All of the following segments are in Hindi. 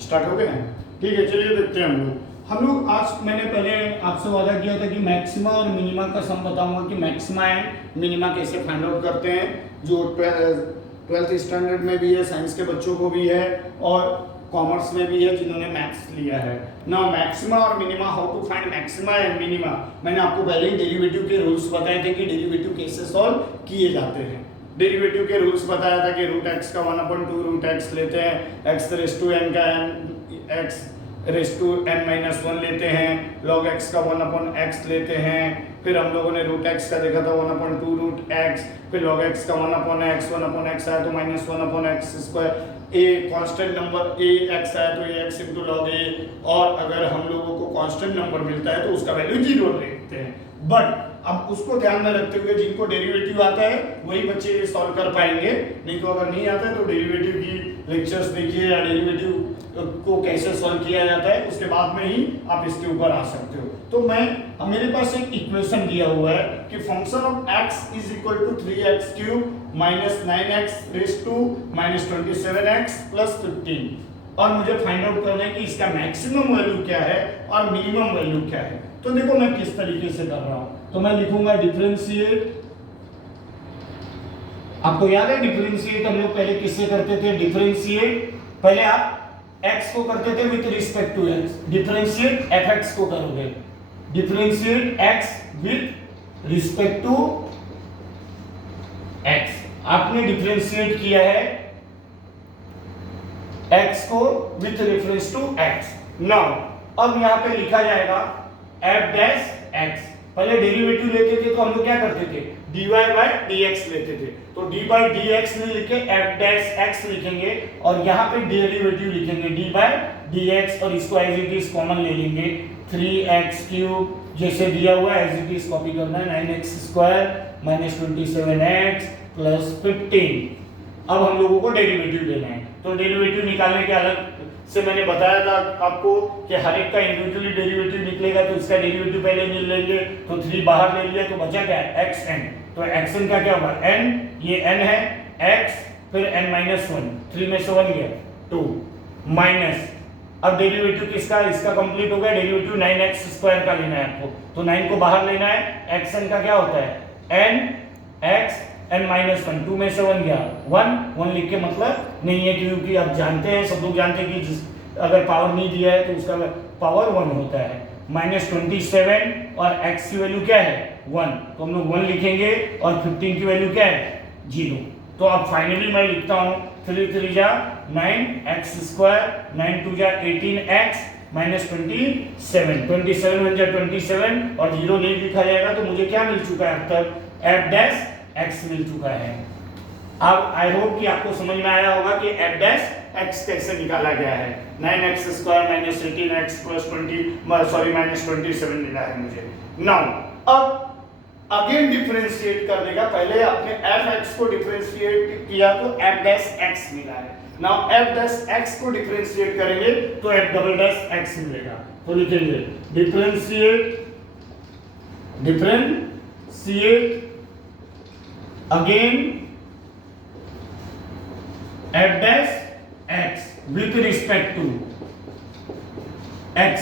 स्टार्ट हो गया है? ठीक है, चलिए देखते हैं हम लोग आज मैंने पहले आपसे वादा किया था कि मैक्सिमा और मिनिमा का सम बताऊंगा कि मैक्सिमा एंड मिनिमा कैसे फाइंड आउट करते हैं, जो 12th स्टैंडर्ड में भी है, साइंस के बच्चों को भी है और कॉमर्स में भी है जिन्होंने मैथ्स लिया है ना। मैक्सिमा और minima, how to find maxima and minima, मैंने आपको पहले ही डेरिवेटिव के रूल्स बताए थे कि डेरिवेटिव कैसे सॉल्व किए जाते हैं। डेरिवेटिव के रूल्स बताया था कि रूट एक्स का 1/2 रूट एक्स लेते हैं, एक्स रेस टू एन का x raise to n minus 1 लेते हैं, लॉग एक्स का 1/x लेते हैं, फिर हम लोगों ने रूट एक्स का देखा था 1/2 रूट एक्स, फिर लॉग एक्स का 1/x आया तो -1/x square, a constant number A x आया तो ए एक्स इंटू लॉग ए, और अगर हम लोगों को कांस्टेंट नंबर मिलता है तो उसका वैल्यू 0 लेते हैं। बट अब उसको ध्यान में रखते हुए जिनको डेरिवेटिव आता है वही बच्चे ये सॉल्व कर पाएंगे, नहीं तो अगर नहीं आता है तो डेरिवेटिव की लेक्चर्स देखिए या डेरिवेटिव को कैसे सॉल्व किया जाता है उसके बाद में ही आप इसके ऊपर आ सकते हो। तो मेरे पास एक इक्वेशन दिया हुआ है कि function of x is equal to 3x cube minus 9x raise to minus 27x plus 15, और मुझे फाइंड आउट करना है कि इसका मैक्सिमम वैल्यू क्या है और मिनिमम वैल्यू क्या है। तो देखो मैं किस तरीके से कर रहा हूं, तो मैं लिखूंगा डिफरेंशिएट। आपको याद है डिफरेंशिएट हम लोग पहले किससे करते थे? डिफरेंशिएट पहले आप x को करते थे with respect to x, differentiate fx को करोगे, differentiate x with respect to x। आपने डिफरेंशिएट किया है x को with reference to x। Now अब यहां पे लिखा जाएगा f डैश x। पहले डेरिवेटिव लेते थे तो हम लोग क्या करते थे? dy बाय dx लेते थे, तो d बाय dx नहीं लिखे f डैश x लिखेंगे और यहाँ पे डेरिवेटिव लिखेंगे d बाय dx, और इसको एज इट इज कॉमन ले लेंगे, 3x क्यूब जैसे दिया हुआ है एज इट इज कॉपी करना है, 9x square minus 27x plus 15। अब हम लोगों को डेरिवेटिव लेना है, तो डेरिवेटिव निकालने के अलग से मैंने बताया था आपको कि हर एक का इंडिविजुअली डेरिवेटिव निकलेगा, तो इसका डेरिवेटिव पहले ले लेंगे, तो 3 बाहर ले लिया तो बचा क्या है? xn। तो xn का क्या होगा? n, ये n है, x फिर n माइनस 1, 3 में से 1 गया 2 माइनस, अब डेरिवेटिव किसका? इसका कंप्लीट हो गया, डेरिवेटिव 9x स्क्वायर का लेना है आपको, तो 9 को बाहर लेना है, xn का क्या होता है? n x n माइनस 1, 2 में से 1 गया 1 लिख के मतलब नहीं है, क्योंकि आप जानते हैं, सब लोग जानते हैं कि अगर पावर नहीं दिया है तो उसका पावर 1 होता है। माइनस 27 और x की वैल्यू क्या है? 1, तो हम लोग 1 लिखेंगे, और 15 की वैल्यू क्या है? 0। तो अब फाइनली मैं लिखता हूँ 3 3 जा 9x स्क्वायर, 9 2 जा 18x माइनस 27 बन जा 27 और 0 नहीं लिखा जाएगा, तो मुझे क्या मिल चुका है अब तक? f डैश x मिल चुका है। अब आई होप कि आपको समझ में आया होगा कि f डैश x कैसे निकाला गया है। 9x square minus 18x plus 27 मिला है मुझे। नाउ अब अगेन डिफरेंशिएट करने का, पहले आपने fx को डिफरेंशिएट किया तो f डैश x मिला है। नाउ f डैश x को डिफरेंशिएट करेंगे तो f डबल डैश x मिलेगा, तो लिखेंगे differentiate again f dash x with respect to x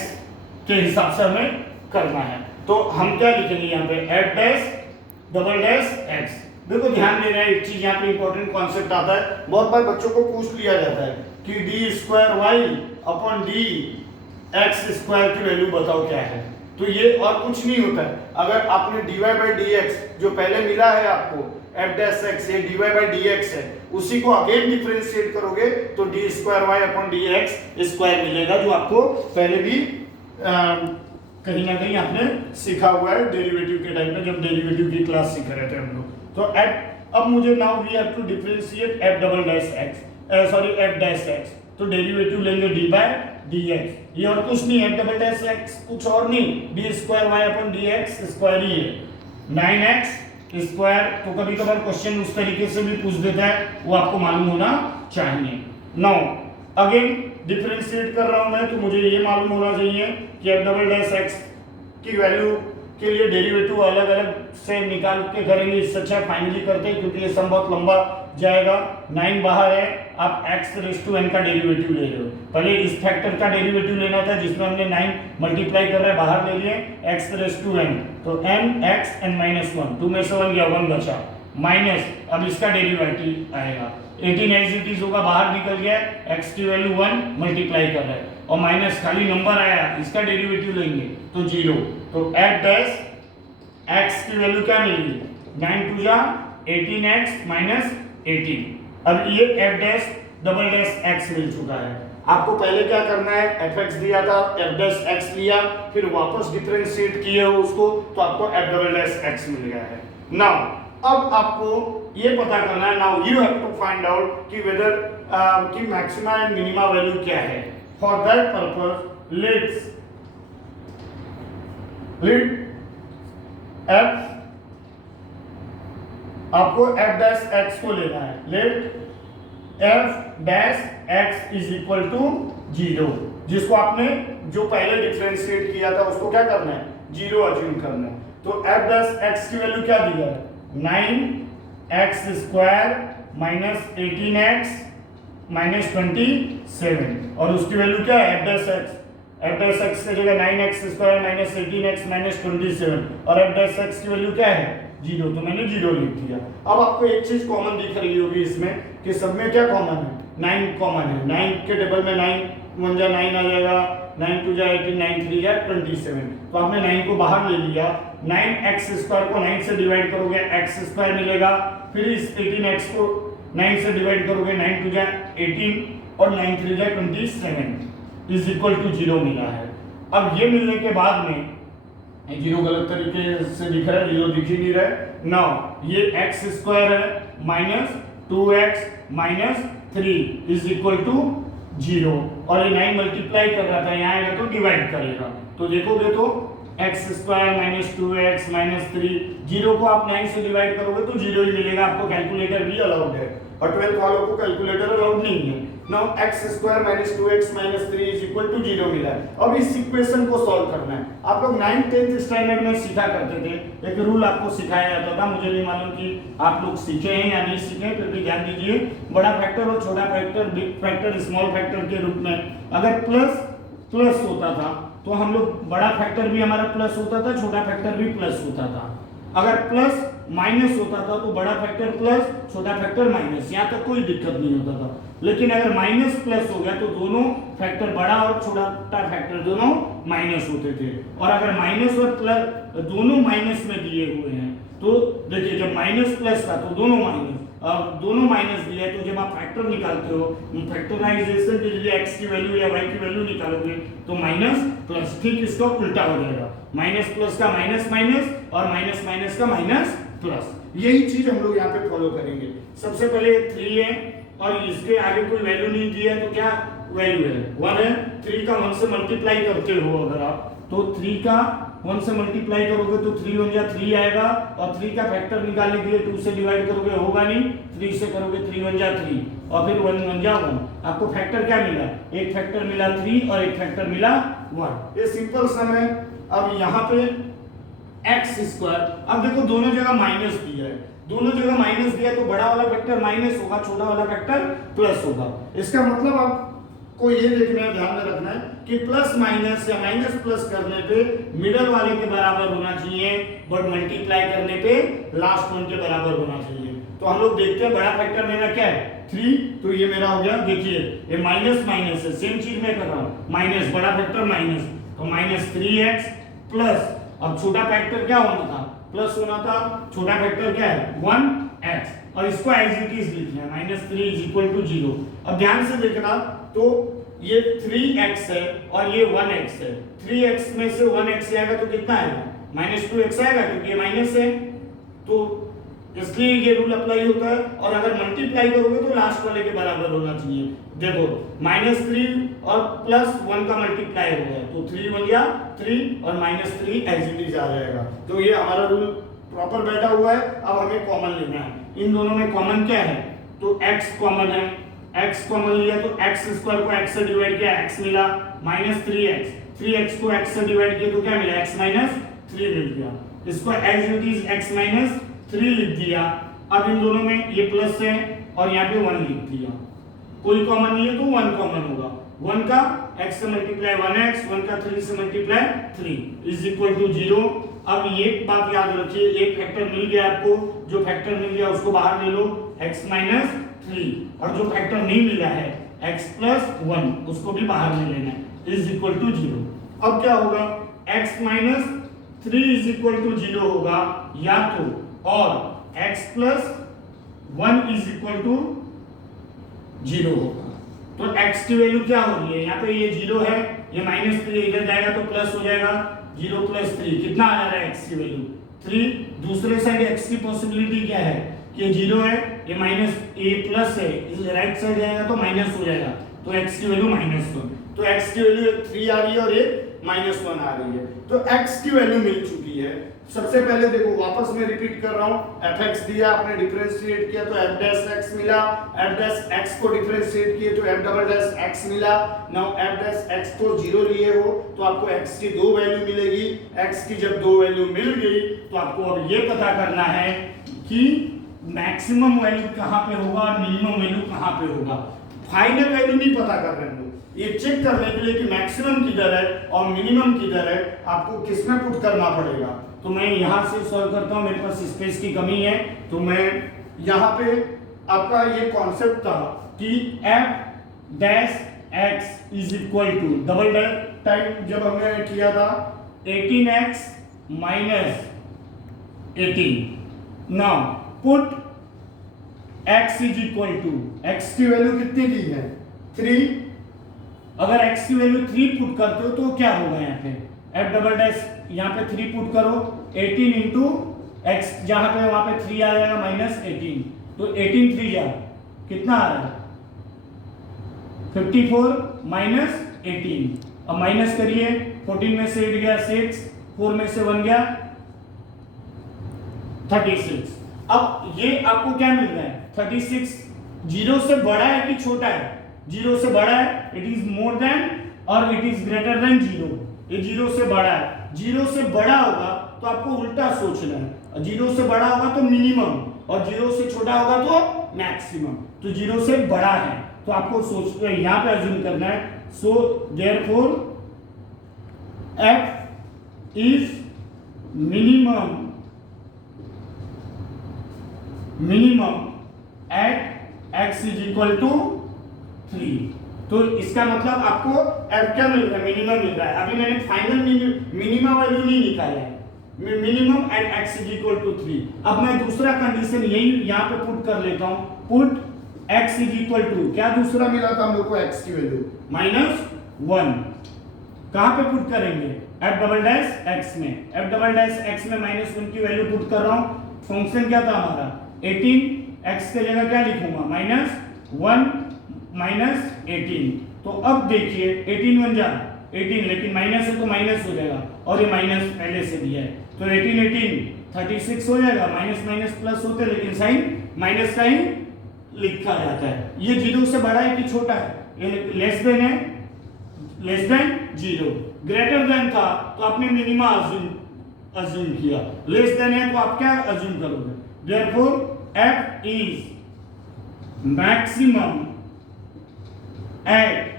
के हिसाब से हमें करना है, तो हम क्या लिखेंगे यहाँ पे? f dash double dash x। देखो ध्यान देना है, एक चीज यहाँ पे इंपॉर्टेंट कॉन्सेप्ट आता है, बहुत बार बच्चों को पूछ लिया जाता है कि D square Y upon D X square की वैल्यू बताओ क्या है। तो ये और कुछ नहीं होता है, अगर आपने dy बाई डी एक्स जो पहले मिला है आपको f डैश x, ये dy बाई dx है, उसी को अगेन डिफरेंशिएट करोगे तो D square Y upon D X square मिलेगा, जो आपको पहले भी कहीं ना कहीं आपने सीखा हुआ है डेरिवेटिव के टाइम पे, जब डेरिवेटिव की क्लास सीख रहे थे हम लोग। तो अब मुझे now we have to differentiate f double dash x, sorry f dash x, तो डेरिवेटिव लेंगे d बाय dx, ये और कुछ नहीं, f डबल डैश x कुछ और नहीं, d square y upon dx square ही है, 9x स्क्वायर। तो कभी कभार क्वेश्चन उस तरीके से भी पूछ देता है, वो आपको मालूम होना चाहिए। नाउ अगेन डिफरेंशिएट कर रहा हूं मैं, तो मुझे ये मालूम होना चाहिए कि f डबल डैश x की वैल्यू के लिए डेरिवेटिव अलग अलग से निकाल के करेंगे, इससे अच्छा फाइनली करते हैं, क्योंकि ये सम बहुत लंबा जाएगा, 9 बाहर है, आप x रेज़ टू n का डेरिवेटिव ले रहे हो। पहले इस फैक्टर का डेरिवेटिव लेना था जिसमें हमने 9 मल्टीप्लाई कर रहा है बाहर ले लिए x रेज़ टू n, तो n x n माइनस 1, 2 में से 1 गया, 1 बचा, माइनस अब इसका डेरिवेटिव आएगा, 18 एज इट इज होगा, बाहर निकल गया, x की वैल्यू 1 मल्टीप्लाई कर रहा है और माइनस खाली नंबर आया, इसका डेरिवेटिव लेंगे तो 0, तो f डैश x की वैल्यू क्या मिलेगी, 9 टू जा 18x माइनस 18। अब ये f dash double dash x मिल चुका है। आपको पहले क्या करना है, fx दिया था, f डैश x लिया, फिर वापस डिफरेंशिएट किए हो उसको, तो आपको f डबल डैश x मिल गया है। नाउ अब आपको ये पता करना है, now you have to find out कि वेदर कि मैक्सिमा एंड मिनिमा वैल्यू क्या है। For that purpose let f, आपको f डैश x को लेना है, let f dash x is equal to 0, जिसको आपने जो पहले डिफरेंशिएट किया था उसको क्या करना है, 0 अज्यूम करना है। तो f डैश x की वैल्यू क्या दी है, 9x square minus 18x minus 27, और उसकी वैल्यू क्या है, f डैश x की जगह 9x square minus 18x minus 27 और f डैश x की वैल्यू क्या है, 0, तो मैंने 0 लिख दिया। अब आपको एक चीज कॉमन दिख रही होगी इसमें कि सब में क्या कॉमन है, 9 कॉमन है, 9 के टेबल में 9 1 जा 9 आ जाएगा, 9 2 जा 18, 9 3 जा 27, तो आपने 9 को बाहर ले लिया, 9x स्क्वायर को 9 से डिवाइड करोगे x स्क्वायर मिलेगा, फिर इस 18x को 9 से डिवाइड करोगे, 9 2 जा 18 और 9 3 जा 27 इज इक्वल टू 0 मिला है। अब ये मिलने के बाद में 0 गलत तरीके से दिख रहा है, 0 दिख ही नहीं रहा है। नाउ ये x स्क्वायर है minus 2x minus 3 is equal to 0, और ये 9 मल्टीप्लाई कर रहा था, यहाँ आएगा तो डिवाइड करेगा, तो देखोगे तो x square minus 2x minus 3, 0 को आप 9 से डिवाइड करोगे तो 0 ही मिलेगा आपको, कैलकुलेटर भी अलाउड है, और 12th वालों को कैलकुलेटर अलाउड नहीं है। Now x square minus 2x minus 3 is equal to 0 मिला है। अब इस इक्वेशन को सॉल्व करना है। आप लोग 9th 10th स्टैंडर्ड में सीखा करते थे, एक रूल आपको सिखाया जाता था, मुझे नहीं मालूम कि आप लोग सीखे हैं या नहीं सीखे, फिर भी ध्यान दीजिए, बड़ा फैक्टर और छोटा factor, big factor small factor के रूप में अगर प्लस प्लस होता था तो हम लोग, बड़ा फैक्टर भी हमारा प्लस होता था, छोटा फैक्टर भी प्लस होता था। अगर प्लस माइनस होता था तो बड़ा फैक्टर प्लस, छोटा फैक्टर माइनस, यहाँ तक कोई दिक्कत नहीं होता था। लेकिन अगर माइनस प्लस हो गया तो दोनों फैक्टर, बड़ा और छोटा फैक्टर दोनों माइनस होते थे, और अगर माइनस और प्लस दोनों माइनस में दिए हुए हैं तो देखिए, जब माइनस प्लस था तो दोनों माइनस, अब दोनों माइनस दिया है, तो जब आप फैक्टर निकालते हो, फैक्टराइजेशन के लिए x की वैल्यू या y की वैल्यू निकालोगे तो माइनस प्लस, ठीक इसका उल्टा हो जाएगा, माइनस प्लस का माइनस माइनस और माइनस माइनस का माइनस प्लस। यही चीज हम लोग यहाँ पे फॉलो करेंगे। सबसे पहले 3 है और इसके आगे कोई वैल्यू नहीं दी है, तो क्या वैल्यू है, 1 है, 3 का 1 से मल्टीप्लाई करते हो अगर आप, तो 3 का 1 से मल्टीप्लाई करोगे तो 3 1 जा 3 आएगा, और 3 का फैक्टर निकालने के लिए 2 से डिवाइड करोगे, होगा नहीं, 3 से करोगे 3 1 जा 3, और फिर 1 1 जा 1, आपको फैक्टर क्या मिला, एक फैक्टर मिला 3 और एक फैक्टर मिला 1। ये सिंपल सम है। अब यहाँ पे x स्क्वायर, अब देखो दोनों जगह माइनस दिया है, दोनों जगह माइनस दिया तो बड़ा वाला फैक्टर माइनस होगा, छोटा वाला फैक्टर प्लस होगा। इसका मतलब आपको ये देखना है, ध्यान में रखना है कि प्लस माइनस या माइनस प्लस करने पे मिडल वाले के बराबर होना चाहिए, बट मल्टीप्लाई करने पे लास्ट वन के बराबर होना चाहिए। तो हम लोग देखते हैं, बड़ा फैक्टर मेरा क्या है 3, तो ये मेरा हो गया, देखिए ये माइनस माइनस है, सेम चीज मैं कर रहा हूँ, माइनस बड़ा फैक्टर माइनस, तो माइनस 3x प्लस, अब छोटा फैक्टर क्या होना था, प्लस होना था, छोटा फैक्टर क्या है 1x, और इसको एज इट इज लिखना है, माइनस 3 इज इक्वल टू 0। अब ध्यान से देखना, तो ये 3x है और ये 1x है, 3x में से 1x आएगा तो कितना आएगा, माइनस 2x आएगा, क्योंकि ये माइनस है, तो इसलिए ये रूल अप्लाई होता है। और अगर मल्टीप्लाई करोगे तो लास्ट वाले के बराबर होना चाहिए। देखो माइनस 3 और प्लस 1 का मल्टीप्लाई हो गया, तो 3 1 या 3 और माइनस 3 एज इट इज आ जाएगा। तो ये हमारा रूल प्रॉपर बैठा हुआ है। अब हमें कॉमन लेना है, इन दोनों में कॉमन क्या है, तो x कॉमन है, x कॉमन लिया तो x स्क्वायर को x से डिवाइड किया, x मिला, माइनस 3x, 3x को x से डिवाइड किया तो क्या मिला, x माइनस 3 मिल गया, इसको as it is x minus 3 लिख दिया। अब इन दोनों में ये प्लस है और यहाँ पे 1 लिख दिया। कोई कॉमन नहीं है तो 1 कॉमन होगा। 1 का x से मल्टीप्लाई 1x, 1 का 3 से मल्टीप्लाई 3 इज इक्वल टू 0। अब ये बात याद रखिए, एक फैक्टर मिल गया आपको, जो फैक्टर मिल गया उसको बाहर ले लो, x माइनस 3, और जो फैक्टर नहीं मिला है x प्लस 1 उसको भी बाहर ले लेना है, इज इक्वल टू 0। अब क्या होगा, x minus 3 is equal to 0 होगा या तो, और x plus 1 is equal to 0 होगा। तो x की वैल्यू क्या हो रही है, यहाँ पे ये 0 है, ये माइनस 3 इधर जाएगा तो प्लस हो जाएगा, 0 प्लस 3 कितना आ रहा है x की वैल्यू 3। दूसरे साइड x की पॉसिबिलिटी क्या है कि ये 0 है, ये माइनस ये प्लस है, इस राइट साइड जाएगा तो माइनस हो जाएगा, तो x की वैल्यू -1। तो x की वैल्यू 3 आ रही है और ये -1 आ रही है। तो x की वैल्यू मिल चुकी है। सबसे पहले देखो, वापस मैं रिपीट कर रहा हूं, fx दिया, आपने डिफरेंशिएट किया तो f डैश x मिला, f डैश x को डिफरेंशिएट किए तो f डबल डैश x मिला। नाउ f डैश x को 0 लिए हो तो आपको x की 2 वैल्यू मिलेगी। x की जब 2 वैल्यू मिल गई तो आपको अब ये पता करना है कि मैक्सिमम वैल्यू कहां पे होगा और मिनिमम वैल्यू कहां पे होगा। फाइनल वैल्यू नहीं पता कर रहे हैं, ये चेक करने के लिए कि मैक्सिमम किधर है और मिनिमम किधर है, आपको किसमें पुट करना पड़ेगा। तो मैं यहां से सॉल्व करता हूं, मेरे पास स्पेस की कमी है, तो मैं यहां पे आपका ये कॉन्सेप्ट था कि f dash x is equal to double time जब हमने किया था 18x minus 18। Now put x is equal to, x की वैल्यू कितनी दी है 3। अगर x की वैल्यू 3 पुट करते हो तो क्या होगा, यहाँ पे f डबल डैश यहाँ पे 3 पुट करो, 18 इंटू x जहां पे वहां पे 3 आ जाएगा -18, तो 18 3 जा कितना आ रहा है 54 माइनस 18। अब माइनस करिए, 14 में से 8 गया 6, 4 में से 1 गया 36। अब ये आपको क्या मिल रहा है 36 0 से बड़ा है कि छोटा है, 0 से बड़ा है, इट इज मोर देन और इट इज ग्रेटर देन 0। ये 0 से बड़ा है, 0 से बड़ा होगा तो आपको उल्टा सोचना है, 0 से बड़ा होगा तो मिनिमम और 0 से छोटा होगा तो मैक्सिमम। तो 0 से बड़ा है तो आपको सोच यहां पे अज्यूम करना है, so therefore f is minimum at x is equal to 3। तो इसका मतलब आपको f क्या मिल रहा है, मिनिमम मिल रहा है। अभी मैंने फाइनल मिनिमम वैल्यू नहीं निकाला है, minimum at x is equal to 3। अब मैं दूसरा कंडीशन यही यहां पे पुट कर लेता हूं, put x is equal to, क्या दूसरा मिला था हम लोग को x की वैल्यू -1। कहां पे पुट करेंगे f डबल डैश x में, f डबल डैश x में -1 की वैल्यू पुट कर रहा हूं। फंक्शन क्या था हमारा 18, x के जगह क्या लिखूंगा -1 -18। तो अब देखिए 18 1 जा 18, लेकिन माइनस है तो माइनस हो जाएगा और ये माइनस पहले से दिया है, तो 18 18 36 हो जाएगा। माइनस माइनस प्लस होते हैं लेकिन साइन माइनस का ही लिखा जाता है। ये 0 से बड़ा है कि छोटा है, ये लेस देन है, लेस देन 0। ग्रेटर देन था तो आपने मिनिमा अज्यूम किया, लेस देन है तो आप क्या अज्यूम करोगे, therefore f is maximum at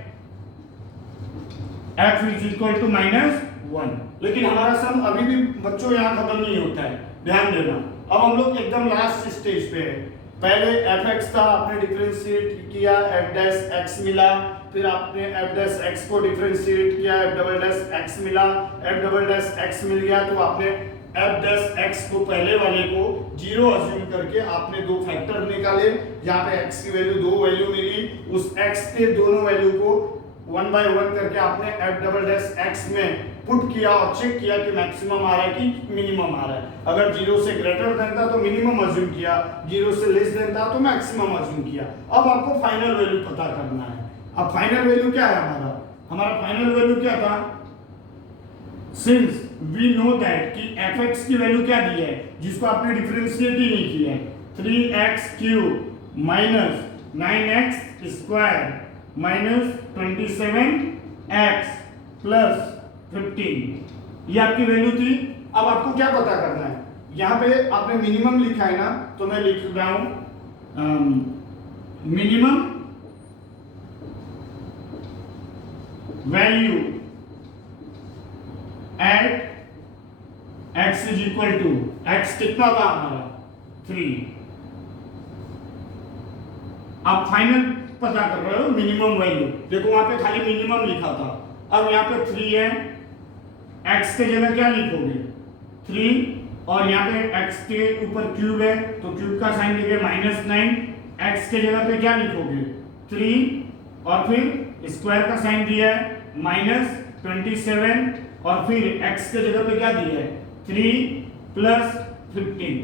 f is equal to -1। लेकिन हमारा सम अभी भी बच्चों यहाँ खत्म नहीं होता है, ध्यान देना। अब हम लोग एकदम लास्ट स्टेज पे है। पहले fx था, आपने डिफरेंशिएट किया, f डैश x मिला, फिर आपने f डैश x को डिफरेंशिएट किया, f डबल डैश x मिला, f डबल डैश x मिल गया तो आपने f डैश x को पहले वाले को 0 अज्यूम करके आपने दो फैक्टर निकाले, यहाँ पे x की वैल्यू 2 वैल्यू मिली, उस x के दोनों वैल्यू को 1 बाय 1 करके आपने f डबल डैश x में पुट किया और चेक किया कि मैक्सिमम आ रहा है कि मिनिमम आ रहा है। अगर 0 से ग्रेटर देन था तो मिनिमम अज्यूम किया, 0 से लेस देन था तो मैक्सिमम अज्यूम किया। अब आपको फाइनल वैल्यू पता करना है। अब फाइनल वैल्यू क्या है हमारा फाइनल वैल्यू क्या था, सिंस वी नो दैट कि fx की वैल्यू क्या दी है जिसको आपने डिफरेंशिएट ही नहीं किया है, 3x³ minus 9x square minus 27x plus 15, ये आपकी वैल्यू थी। अब आपको क्या पता करना है, यहाँ पे आपने मिनिमम लिखा है ना, तो मैं लिख रहा हूँ minimum value at x is equal to, x कितना था हमारा 3। आप फाइनल पता कर रहे हो मिनिमम वैल्यू, देखो वहां पे खाली मिनिमम लिखा था, अब यहाँ पे 3 है, x के जगह क्या लिखोगे 3, और यहाँ पे x के ऊपर क्यूब है तो क्यूब का साइन लिखे -9, x के जगह पे क्या लिखोगे 3 और फिर स्क्वायर का साइन दिया है -27 और फिर x के जगह पे क्या दिया है 3 + 15।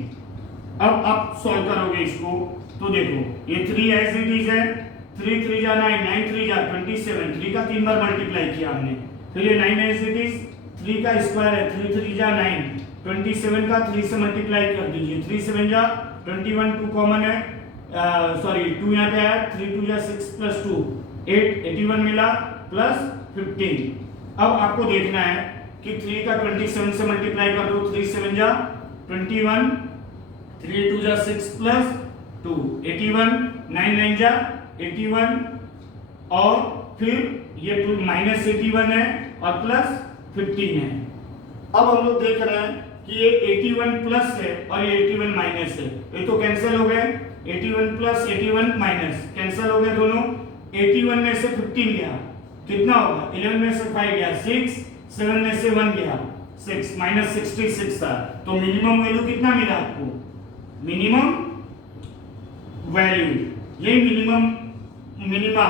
अब आप सॉल्व करोगे इसको तो देखो ये 3 एज इट इज है, 3 3 जा 9, 9 3 जा 27, 3 का 3 बार मल्टीप्लाई किया हमने, फिर ये 9 एज इट इज, 3 का स्क्वायर है 3 3 जा 9, 27 का 3 से मल्टीप्लाई कर दीजिए, 3 7 जा 21, 2 कॉमन है, सॉरी 2 यहाँ पे आया, 3 2 जा 6 + 2 8, 81 मिला प्लस 15। अब आपको देखना है कि 3 का 27 से मल्टीप्लाई कर दो, 3 7 जा 21, 3 2 जा 6 + 2 81, 9 9 जा 81 और फिर ये -81 है और प्लस 15 है। अब हम लोग देख रहे हैं कि ये 81 प्लस है और ये 81 माइनस है, ये तो कैंसिल हो गए, 81 प्लस 81 माइनस कैंसिल हो गए दोनों। 81 में से 15 गया कितना होगा, 11 में से 5 गया 6, 7 में से 1 गया 6, -66 था। तो मिनिमम वैल्यू कितना मिला आपको, मिनिमम वैल्यू, ये मिनिमा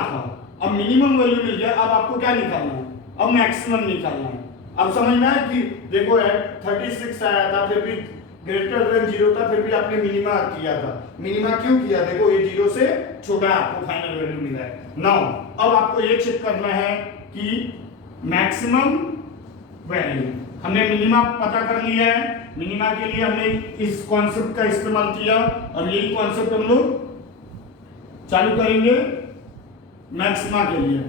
था। अब मिनिमम वैल्यू मिल गया, अब आपको क्या निकालना है, अब मैक्सिमम निकालना है। अब समझना है कि देखो 36 आया था फिर भी >0 था, फिर भी आपने मिनिमा किया था। मिनिमा क्यों किया, देखो ये 0 से छोटा है, आपको फाइनल वैल्यू मिला है। नाउ अब आपको ये चेक करना है कि मैक्सिमम वैल्यू, हमने मिनिमा पता कर लिया है, मिनिमा के लिए हमने इस कॉन्सेप्ट का इस्तेमाल किया और यही कॉन्सेप्ट हम लोग चालू करेंगे मैक्सिमा के लिए।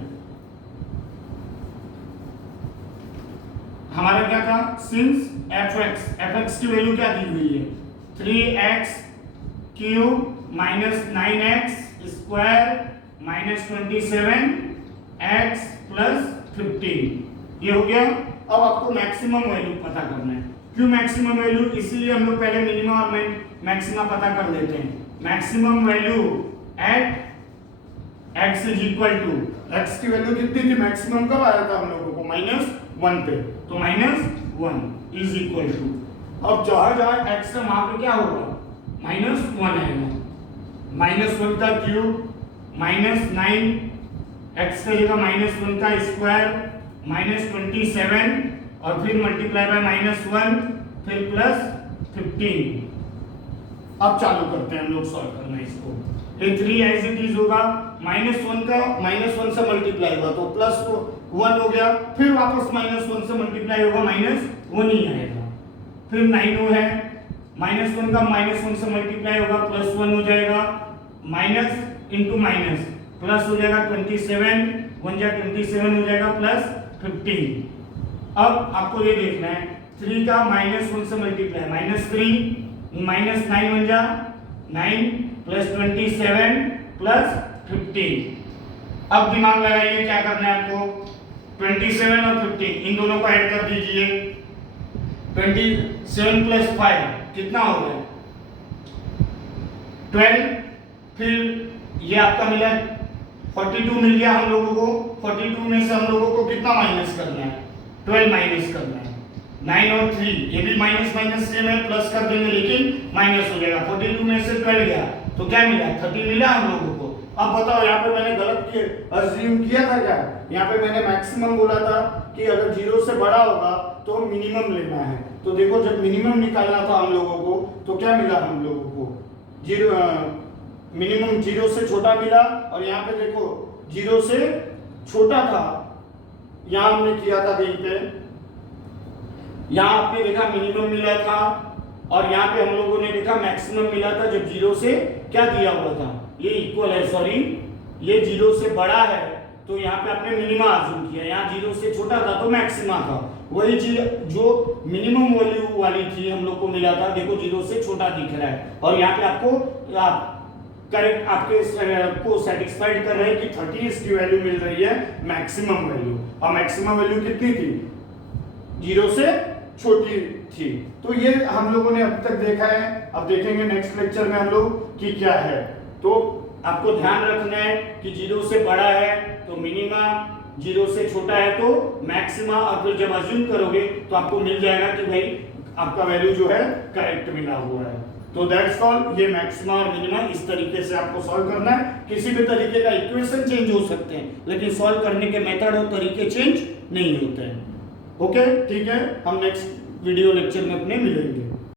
हमारा क्या था, सिंस fx की वैल्यू क्या दी हुई है 3x cube -9x square -27 x + 15, ये हो गया। अब आपको मैक्सिमम वैल्यू पता करना है। क्यों मैक्सिमम वैल्यू, इसीलिए हम लोग पहले मिनिमम और मैक्सिमा पता कर लेते हैं। Maximum value at x is equal to, x की वैल्यू कितनी थी, मैक्सिमम कब आया था हम लोगों को -1 पे, तो -1 इज इक्वल टू, अब जहां जहां x है वहां पे क्या होगा -1 आएगा, -1 का क्यूब -9 x की जगह -1 का स्क्वायर -27 और फिर मल्टीप्लाई बाय -1 फिर +15। अब चालू करते हैं हम लोग सॉल्व करना इसको। ये 3 एज इट इज होगा, -1 का -1 से मल्टीप्लाई हुआ तो +1 हो गया, फिर वापस -1 से मल्टीप्लाई होगा -1 ही आएगा, फिर 9 है, -1 का -1 से मल्टीप्लाई होगा +1 हो जाएगा, माइनस इंटू माइनस प्लस हो जाएगा 27, 1 जा 27 हो जाएगा +15। अब आपको ये देखना है 3 का -1 से मल्टीप्लाई -3 -9 1 जा 9 +27 +15। अब दिमाग लगाइए क्या करना है आपको, 27 और 15 इन दोनों को ऐड कर दीजिए, 27 + 5 कितना हो गया 12, फिर ये आपका मिला 42 मिल गया हम लोगों को। 42 में से हम लोगों को कितना माइनस करना है, 12 माइनस करना है। 9 और 3 ये भी माइनस माइनस सेम है, प्लस कर देंगे लेकिन माइनस हो जाएगा। 42 में से 12 गया तो क्या मिला 30 मिला हम लोगों को। अब बताओ यहाँ पे मैंने गलत किया, अज्यूम किया था क्या, यहाँ पे मैंने मैक्सिमम बोला था कि अगर 0 से बड़ा होगा तो मिनिमम लेना है। तो देखो जब मिनिमम निकालना था हम लोगों को तो क्या मिला हम लोगों को, मिनिमम 0 से छोटा मिला, और यहाँ पे देखो 0 से छोटा था, यहाँ हमने किया था कहीं पे, यहाँ आपने देखा मिनिमम मिला था और यहाँ पे हम लोगों ने देखा मैक्सिमम मिला था। जब 0 से क्या दिया हुआ था, ये इक्वल है, सॉरी ये 0 से बड़ा है तो यहाँ पे आपने मिनिमा अज्यूम किया, यहाँ 0 से छोटा था तो मैक्सिमा था। वही चीज जो मिनिमम वैल्यू वाली थी हम लोग को मिला था, देखो 0 से छोटा दिख रहा है और यहाँ पे आपको करेक्ट आपके को सेटिस्फाइड कर रहे हैं कि 30 इसकी वैल्यू मिल रही है मैक्सिमम वैल्यू, और मैक्सिमम वैल्यू कितनी थी, 0 से छोटी थी। तो ये हम लोगों ने अब तक देखा है। अब देखेंगे नेक्स्ट लेक्चर में हम लोग कि क्या है। तो आपको ध्यान रखना है कि 0 से बड़ा है तो मिनिमा, 0 से छोटा है तो मैक्सिमा, और फिर जब अज्यूम करोगे तो आपको मिल जाएगा कि भाई आपका वैल्यू जो है करेक्ट मिला हुआ है। तो दैट्स ऑल। ये मैक्सिमा और मिनिमा इस तरीके से आपको सॉल्व करना है। किसी भी तरीके का इक्वेशन चेंज हो सकते हैं, लेकिन सॉल्व करने के मेथड और तरीके चेंज नहीं होते हैं। ओके, ठीक है, हम नेक्स्ट वीडियो लेक्चर में अपने मिलेंगे।